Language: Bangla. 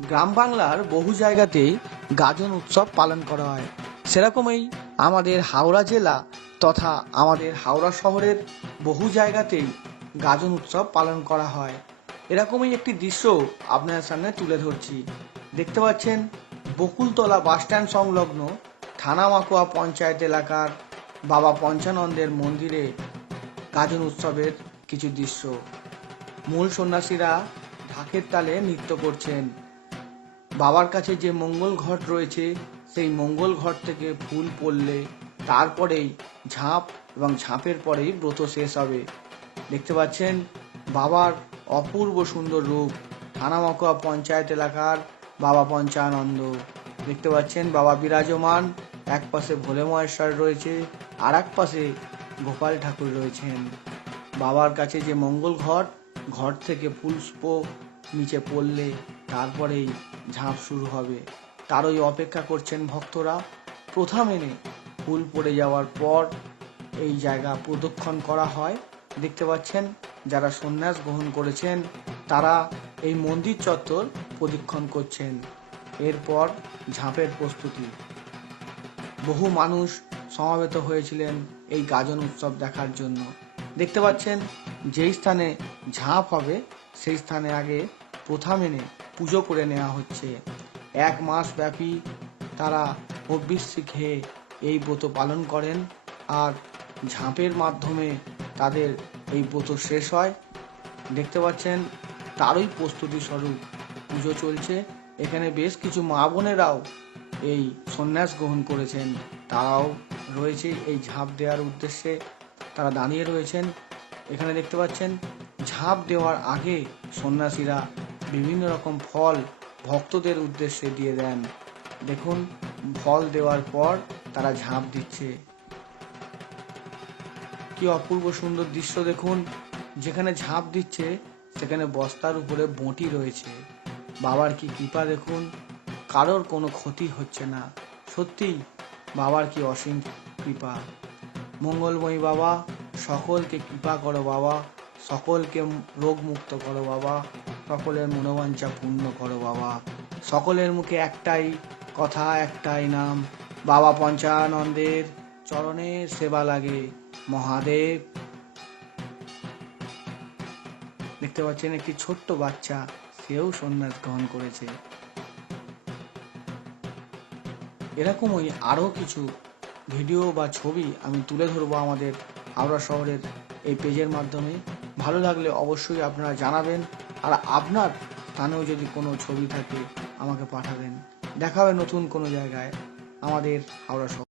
গ্রাম বাংলার বহু জায়গাতেই গাজন উৎসব পালন করা হয়। সেরকমই আমাদের হাওড়া জেলা তথা আমাদের হাওড়া শহরের বহু জায়গাতেই গাজন উৎসব পালন করা হয়। এরকমই একটি দৃশ্য আপনার সামনে তুলে ধরছি। দেখতে পাচ্ছেন বকুলতলা বাসস্ট্যান্ড সংলগ্ন থানা মাকুয়া পঞ্চায়েত এলাকার বাবা পঞ্চানন্দের মন্দিরে গাজন উৎসবের কিছু দৃশ্য। মূল সন্ন্যাসীরা ঢাকের তালে নৃত্য করছেন। বাবার কাছে যে মঙ্গল ঘট রয়েছে সেই মঙ্গল ঘট থেকে ফুল পড়লে তারপরেই ঝাঁপ এবং ঝাঁপের পরেই ব্রত শেষ হবে। দেখতে পাচ্ছেন বাবার অপূর্ব সুন্দর রূপ। থানা মাকুয়া পঞ্চায়েত এলাকার বাবা পঞ্চানন্দ দেখতে পাচ্ছেন বাবা বিরাজমান। এক পাশে ভোলে মহেশ্বর রয়েছে, আর এক পাশে গোপাল ঠাকুর রয়েছেন। বাবার কাছে যে মঙ্গল ঘট, ঘট থেকে পুষ্প নিচে পড়লে তারপরেই ঝাঁপ শুরু হবে। তারই অপেক্ষা করছেন ভক্তরা। প্রথা মেনে ফুল পড়ে যাওয়ার পর এই জায়গা প্রদক্ষিণ করা হয়। দেখতে পাচ্ছেন যারা সন্ন্যাস গ্রহণ করেছেন তারা এই মন্দির চত্বর প্রদক্ষিণ করছেন। এরপর ঝাঁপের প্রস্তুতি। বহু মানুষ সমাবেত হয়েছিলেন এই গাজন উৎসব দেখার জন্য। দেখতে পাচ্ছেন যেই স্থানে ঝাঁপ হবে সেই স্থানে আগে প্রথা মেনে পুজো করে নেওয়া হচ্ছে। 1 মাস ব্যাপী তারা হবিষ্যি খেয়ে এই ব্রত পালন করেন, আর ঝাঁপের মাধ্যমে তাদের এই ব্রত শেষ হয়। দেখতে পাচ্ছেন তারই প্রস্তুতি স্বরূপ পুজো চলছে। এখানে বেশ কিছু মা বোনেরাও এই সন্ন্যাস গ্রহণ করেছেন, তারাও রয়েছে এই ঝাঁপ দেওয়ার উদ্দেশ্যে, তারা দাঁড়িয়ে রয়েছেন। এখানে দেখতে পাচ্ছেন ঝাঁপ দেওয়ার আগে সন্ন্যাসীরা বিভিন্ন রকম ফল ভক্তদের উদ্দেশ্যে দিয়ে দেন। দেখুন ফল দেওয়ার পর তারা ঝাঁপ দিচ্ছে। কি অপূর্ব সুন্দর দৃশ্য দেখুন। যেখানে ঝাঁপ দিচ্ছে সেখানে বস্তার উপরে বঁটি রয়েছে। বাবার কি কৃপা দেখুন, কারোর কোনো ক্ষতি হচ্ছে না। সত্যি বাবার কি অসীম কৃপা। মঙ্গলময়ী বাবা, সকলকে কৃপা করো বাবা, সকলকে রোগ মুক্ত করো বাবা, সকলের মনোবাঞ্ছা পূর্ণ করো বাবা। সকলের মুখে একটাই কথা, একটাই নাম, বাবা পঞ্চানন্দের চরণে সেবা লাগে মহাদেব। দেখতে পাচ্ছেন একটি ছোট্ট বাচ্চা, সেও সন্ন্যাস গ্রহণ করেছে। এরকমই আরও কিছু ভিডিও বা ছবি আমি তুলে ধরবো আমাদের হাওড়া শহরের এই পেজের মাধ্যমে। ভালো লাগলে অবশ্যই আপনারা জানাবেন, আর আপনার স্থানেও যদি কোনো ছবি থাকে আমাকে পাঠাবেন। দেখা হবে নতুন কোনো জায়গায় আমাদের হাওড়া শহর।